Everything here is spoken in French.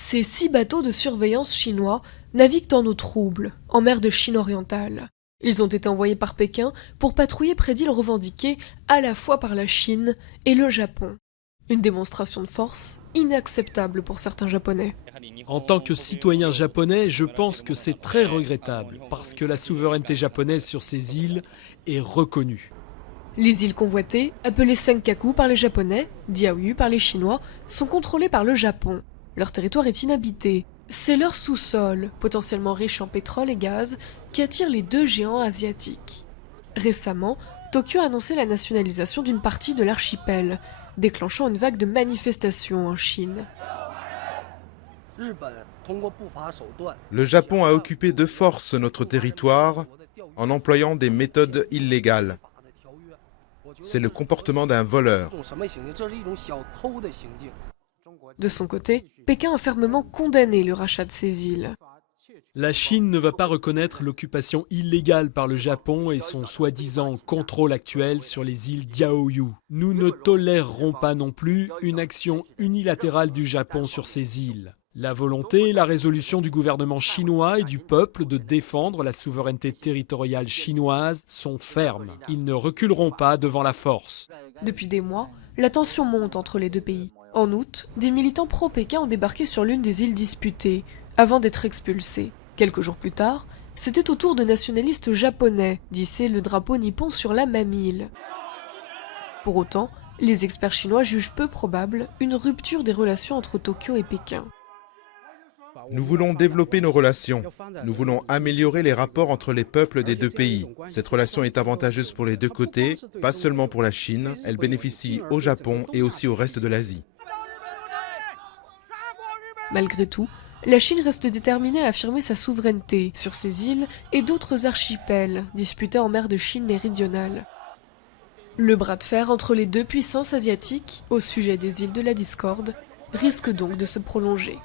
Ces 6 bateaux de surveillance chinois naviguent en eau trouble, en mer de Chine orientale. Ils ont été envoyés par Pékin pour patrouiller près d'îles revendiquées à la fois par la Chine et le Japon. Une démonstration de force inacceptable pour certains Japonais. En tant que citoyen japonais, je pense que c'est très regrettable parce que la souveraineté japonaise sur ces îles est reconnue. Les îles convoitées, appelées Senkaku par les Japonais, Diaoyu par les Chinois, sont contrôlées par le Japon. Leur territoire est inhabité. C'est leur sous-sol, potentiellement riche en pétrole et gaz, qui attire les 2 géants asiatiques. Récemment, Tokyo a annoncé la nationalisation d'une partie de l'archipel, déclenchant une vague de manifestations en Chine. Le Japon a occupé de force notre territoire en employant des méthodes illégales. C'est le comportement d'un voleur. De son côté, Pékin a fermement condamné le rachat de ces îles. La Chine ne va pas reconnaître l'occupation illégale par le Japon et son soi-disant contrôle actuel sur les îles Diaoyu. Nous ne tolérerons pas non plus une action unilatérale du Japon sur ces îles. La volonté et la résolution du gouvernement chinois et du peuple de défendre la souveraineté territoriale chinoise sont fermes. Ils ne reculeront pas devant la force. Depuis des mois, la tension monte entre les 2 pays. En août, des militants pro-Pékin ont débarqué sur l'une des îles disputées, avant d'être expulsés. Quelques jours plus tard, c'était au tour de nationalistes japonais d'hisser le drapeau nippon sur la même île. Pour autant, les experts chinois jugent peu probable une rupture des relations entre Tokyo et Pékin. Nous voulons développer nos relations. Nous voulons améliorer les rapports entre les peuples des 2 pays. Cette relation est avantageuse pour les 2 côtés, pas seulement pour la Chine. Elle bénéficie au Japon et aussi au reste de l'Asie. Malgré tout, la Chine reste déterminée à affirmer sa souveraineté sur ces îles et d'autres archipels disputés en mer de Chine méridionale. Le bras de fer entre les 2 puissances asiatiques, au sujet des îles de la discorde, risque donc de se prolonger.